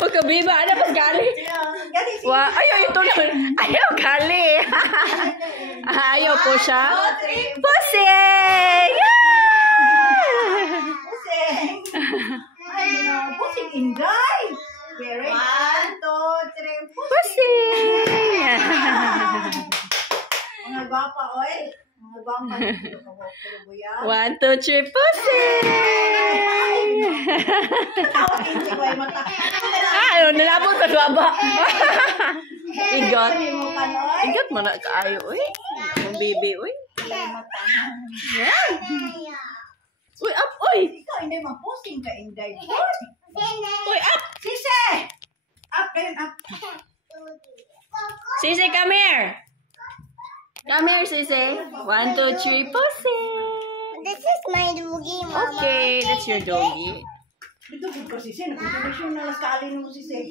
Pagkabiba, ano pa gali? Wow, ayaw ito nun. Ayaw gali. Ayaw po siya. Pusing! Pusing inday. Very 1, 2, 3, Pusing! Mga gwapa, oy. Mga gwapa. 1, 2, 3, pusing! Ayaw, nilabot ka ba? Igot. Igot mo na kaayo, uy. Ang baby, uy. Yan. Uy, up, uy. Ikaw, hindi mapusing ka, inday. Uy, up. Sise! Up, and up. Sisi, come here. Come here, Sisi. 1, 2, 3, pusing. This is my doggy, Mama. Okay, that's your doggy. Ito, kung Sise, nag-condition na las kaalin mo, Sise.